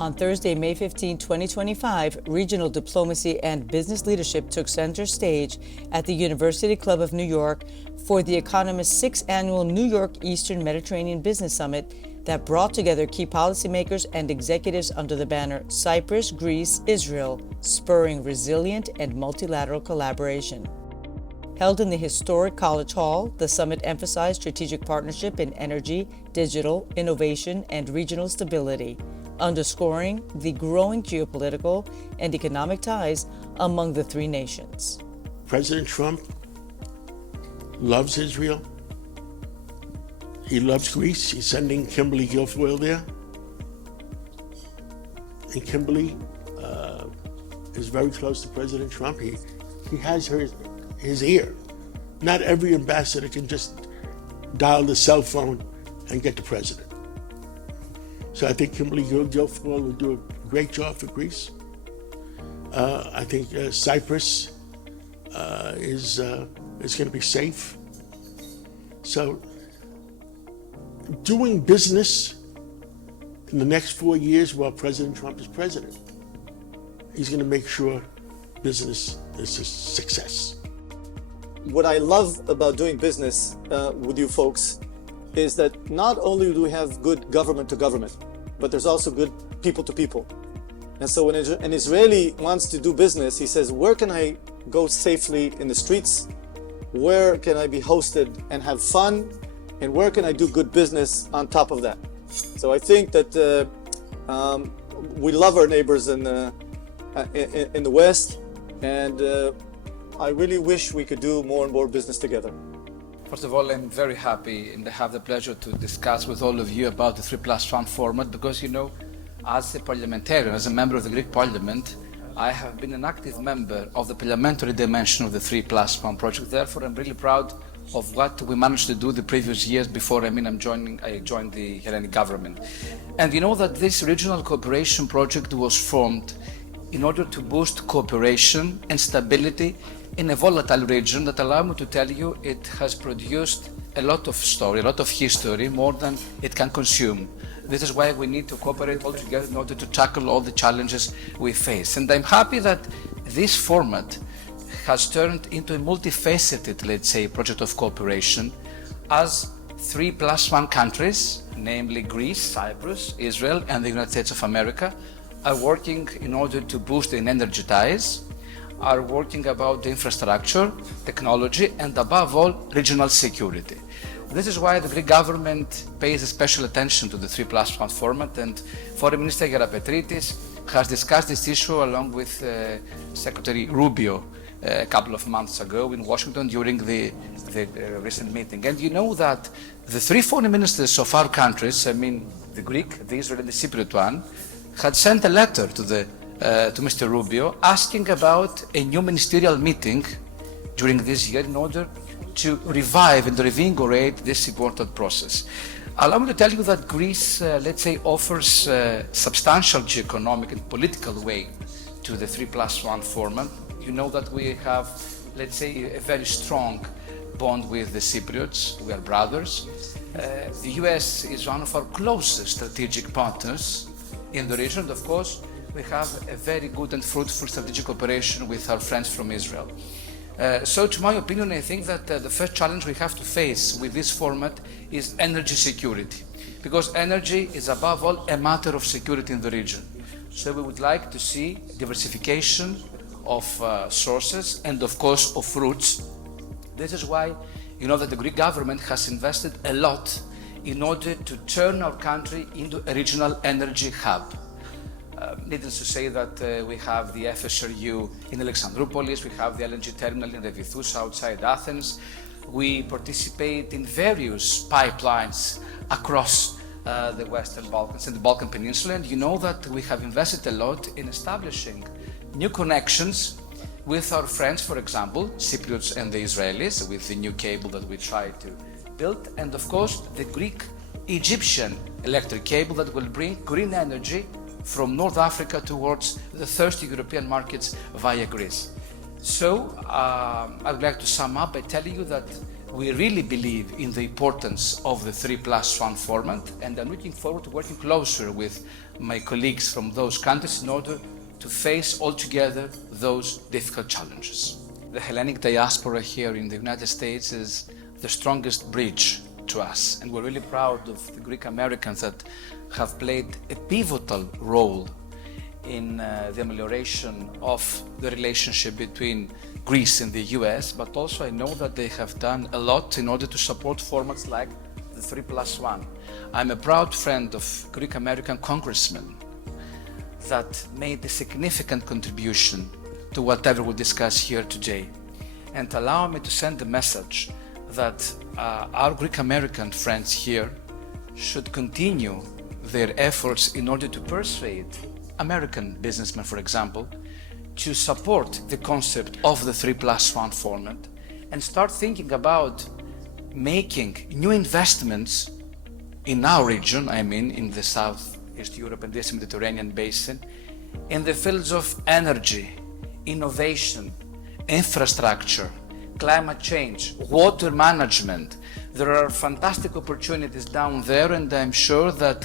On Thursday, May 15, 2025, regional diplomacy and business leadership took center stage at the University Club of New York for the Economist's 6th annual New York Eastern Mediterranean Business Summit that brought together key policymakers and executives under the banner Cyprus-Greece-Israel, spurring resilient and multilateral collaboration. Held in the historic College Hall, the summit emphasized strategic partnership in energy, digital, innovation, and regional stability, underscoring the growing geopolitical and economic ties among the three nations. President Trump loves Israel. He loves Greece. He's sending Kimberly Guilfoyle there. And Kimberly is very close to President Trump. He has his ear. Not every ambassador can just dial the cell phone and get the president. So I think Kimberly Guilfoyle will do a great job for Greece. I think Cyprus is going to be safe. So doing business in the next 4 years while President Trump is president, he's going to make sure business is a success. What I love about doing business with you folks is that not only do we have good government to government, but there's also good people to people. And so when an Israeli wants to do business, he says, where can I go safely in the streets? Where can I be hosted and have fun? And where can I do good business on top of that? So I think that we love our neighbors in the West, and I really wish we could do more and more business together. First of all, I'm very happy and I have the pleasure to discuss with all of you about the 3+1 format because, you know, as a parliamentarian, as a member of the Greek Parliament, I have been an active member of the parliamentary dimension of the 3+1 project. Therefore, I'm really proud of what we managed to do the previous years before I joined the Hellenic government. And you know that this regional cooperation project was formed in order to boost cooperation and stability in a volatile region that, allow me to tell you, it has produced a lot of story, a lot of history, more than it can consume. This is why we need to cooperate all together in order to tackle all the challenges we face. And I'm happy that this format has turned into a multifaceted, let's say, project of cooperation as 3+1 countries, namely Greece, Cyprus, Israel, and the United States of America, are working in order to boost and energize, are working about the infrastructure, technology, and above all, regional security. This is why the Greek government pays special attention to the 3+1 format, and Foreign Minister Gerapetritis has discussed this issue along with Secretary Rubio a couple of months ago in Washington during the recent meeting. And you know that the three foreign ministers of our countries, I mean the Greek, the Israeli, and the Cypriot one, had sent a letter to Mr. Rubio asking about a new ministerial meeting during this year in order to revive and reinvigorate this important process. Allow me to tell you that Greece, let's say, offers substantial geoeconomic and political weight to the 3+1 format. You know that we have, let's say, a very strong bond with the Cypriots. We are brothers. The US is one of our closest strategic partners in the region. Of course, we have a very good and fruitful strategic cooperation with our friends from Israel. So to my opinion, I think that the first challenge we have to face with this format is energy security, because energy is above all a matter of security in the region. So we would like to see diversification of sources and of course of routes. This is why you know that the Greek government has invested a lot in order to turn our country into a regional energy hub. Needless to say that we have the FSRU in Alexandroupolis, we have the LNG terminal in Revithous outside Athens. We participate in various pipelines across the Western Balkans and the Balkan Peninsula, and you know that we have invested a lot in establishing new connections with our friends, for example, Cypriots and the Israelis, with the new cable that we try to build, and of course the Greek-Egyptian electric cable that will bring green energy from North Africa towards the thirsty European markets via Greece. So I would like to sum up by telling you that we really believe in the importance of the 3+1 format, and I'm looking forward to working closer with my colleagues from those countries in order to face all together those difficult challenges. The Hellenic diaspora here in the United States is the strongest bridge to us, and we're really proud of the Greek Americans that have played a pivotal role in the amelioration of the relationship between Greece and the US, but also I know that they have done a lot in order to support formats like the 3+1. I'm a proud friend of Greek American congressmen that made a significant contribution to whatever we'll discuss here today. And allow me to send the message that our Greek American friends here should continue their efforts in order to persuade American businessmen, for example, to support the concept of the 3+1 format and start thinking about making new investments in our region, I mean in the Southeast Europe and this Mediterranean basin, in the fields of energy, innovation, infrastructure, climate change, water management. There are fantastic opportunities down there, and I'm sure that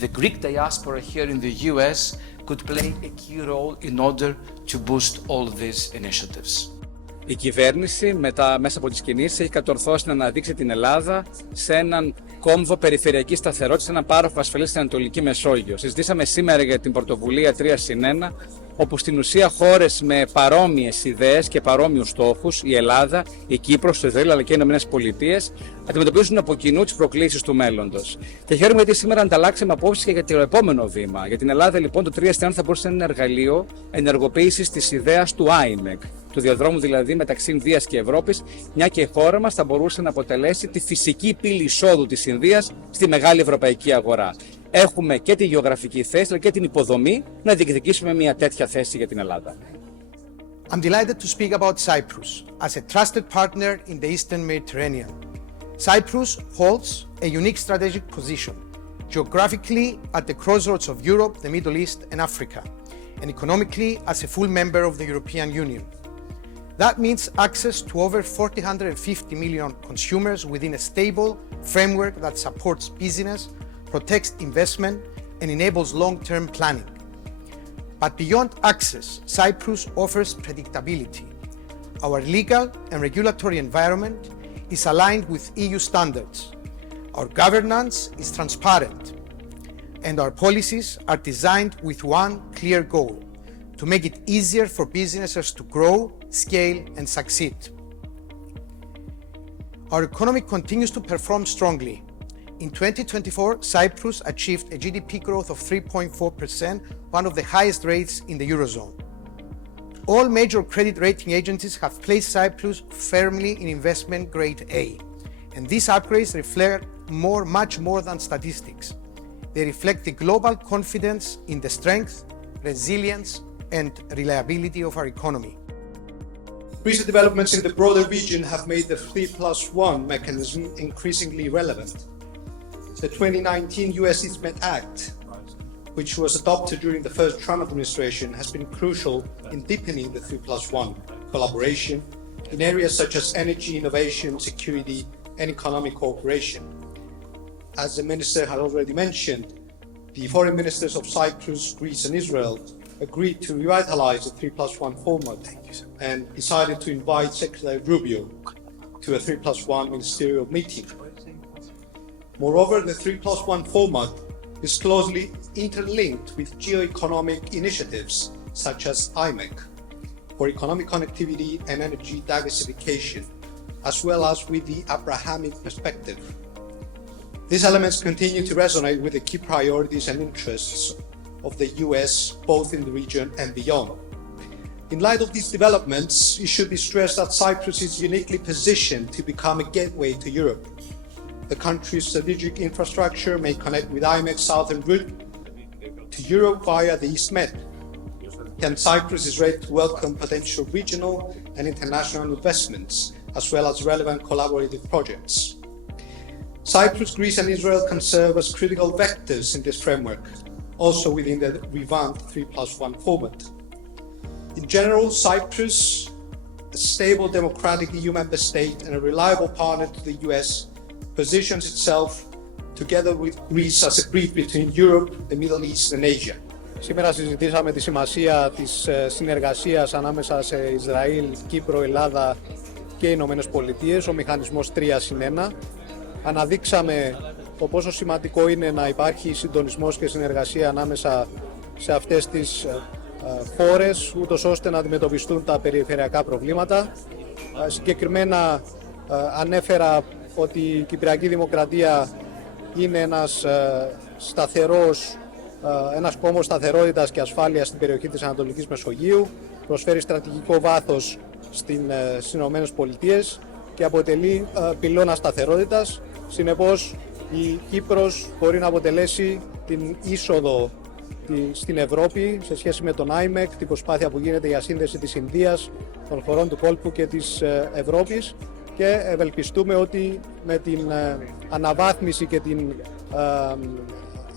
the Greek diaspora here in the US could play a key role in order to boost all these initiatives. Η κυβέρνηση μέσα από τις κινήσεις έχει κατορθώσει να αναδείξει την Ελλάδα σε έναν κόμβο περιφερειακής σταθερότητας, σε έναν πάροχο ασφαλείας στην Ανατολική Μεσόγειο. Συζητήσαμε σήμερα για την πρωτοβουλία 3+1, όπου στην ουσία χώρες με παρόμοιες ιδέες και παρόμοιους στόχους, η Ελλάδα, η Κύπρος, το Ισραήλ αλλά και οι Ηνωμένες Πολιτείες, αντιμετωπίζουν από κοινού τις προκλήσεις του μέλλοντος. Και χαίρομαι γιατί σήμερα ανταλλάξαμε απόψεις και για το επόμενο βήμα. Για την Ελλάδα, λοιπόν, το 3+1 θα μπορούσε να είναι ένα εργαλείο ενεργοποίησης της ιδέας του IMEC, του διαδρόμου δηλαδή μεταξύ Ινδίας και Ευρώπης, μια και η χώρα μας θα μπορούσε να αποτελέσει τη φυσική πύλη εισόδου της Ινδίας στη μεγάλη ευρωπαϊκή αγορά. Έχουμε και τη γεωγραφική θέση αλλά και την υποδομή να διεκδικήσουμε μια τέτοια θέση για την Ελλάδα. I'm delighted to speak about Cyprus as a trusted partner in the Eastern Mediterranean. Cyprus holds a unique strategic position, geographically at the crossroads of Europe, the Middle East and Africa, and economically as a full member of the European Union. That means access to over 450 million consumers within a stable framework that supports business, protects investment, and enables long-term planning. But beyond access, Cyprus offers predictability. Our legal and regulatory environment is aligned with EU standards. Our governance is transparent, and our policies are designed with one clear goal: to make it easier for businesses to grow, scale, and succeed. Our economy continues to perform strongly. In 2024, Cyprus achieved a GDP growth of 3.4%, one of the highest rates in the Eurozone. All major credit rating agencies have placed Cyprus firmly in investment grade A, and these upgrades reflect much more than statistics. They reflect the global confidence in the strength, resilience, and reliability of our economy. Recent developments in the broader region have made the 3+1 mechanism increasingly relevant. The 2019 US EastMed Act, which was adopted during the first Trump administration, has been crucial in deepening the 3+1 collaboration in areas such as energy, innovation, security, and economic cooperation. As the minister had already mentioned, the foreign ministers of Cyprus, Greece, and Israel agreed to revitalize the 3+1 format and decided to invite Secretary Rubio to a 3+1 ministerial meeting. Moreover, the 3+1 format is closely interlinked with geo-economic initiatives such as IMEC for economic connectivity and energy diversification, as well as with the Abrahamic perspective. These elements continue to resonate with the key priorities and interests of the US, both in the region and beyond. In light of these developments, it should be stressed that Cyprus is uniquely positioned to become a gateway to Europe. The country's strategic infrastructure may connect with IMEC's southern route to Europe via the EastMed. And Cyprus is ready to welcome potential regional and international investments, as well as relevant collaborative projects. Cyprus, Greece, and Israel can serve as critical vectors in this framework, also within the revamped 3+1 format. In general, Cyprus a stable democratic EU member state and a reliable partner to the US, positions itself together with Greece as a bridge between Europe, the Middle East and Asia. Σήμερα συζητήσαμε τη σημασία της συνεργασίας ανάμεσα σε Ισραήλ, Κύπρο, Ελλάδα και Ηνωμένες Πολιτείες, ο μηχανισμός 3+1. Αναδείξαμε το πόσο σημαντικό είναι να υπάρχει συντονισμός και συνεργασία ανάμεσα σε αυτές τις χώρες, ούτως ώστε να αντιμετωπιστούν τα περιφερειακά προβλήματα. Συγκεκριμένα ανέφερα ότι η Κυπριακή Δημοκρατία είναι ένας κόμβος σταθερότητας και ασφάλειας στην περιοχή της Ανατολικής Μεσογείου, προσφέρει στρατηγικό βάθος στις Ηνωμένες Πολιτείες και αποτελεί πυλώνα σταθερότητας. Συνεπώς, η Κύπρος μπορεί να αποτελέσει την είσοδο στην Ευρώπη σε σχέση με τον IMEC, την προσπάθεια που γίνεται για σύνδεση της Ινδίας, των χωρών του κόλπου και της Ευρώπης, και ευελπιστούμε ότι με την αναβάθμιση και την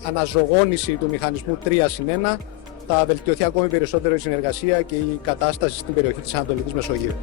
αναζωογόνηση του μηχανισμού 3+1 θα βελτιωθεί ακόμη περισσότερο η συνεργασία και η κατάσταση στην περιοχή της Ανατολικής Μεσογείου.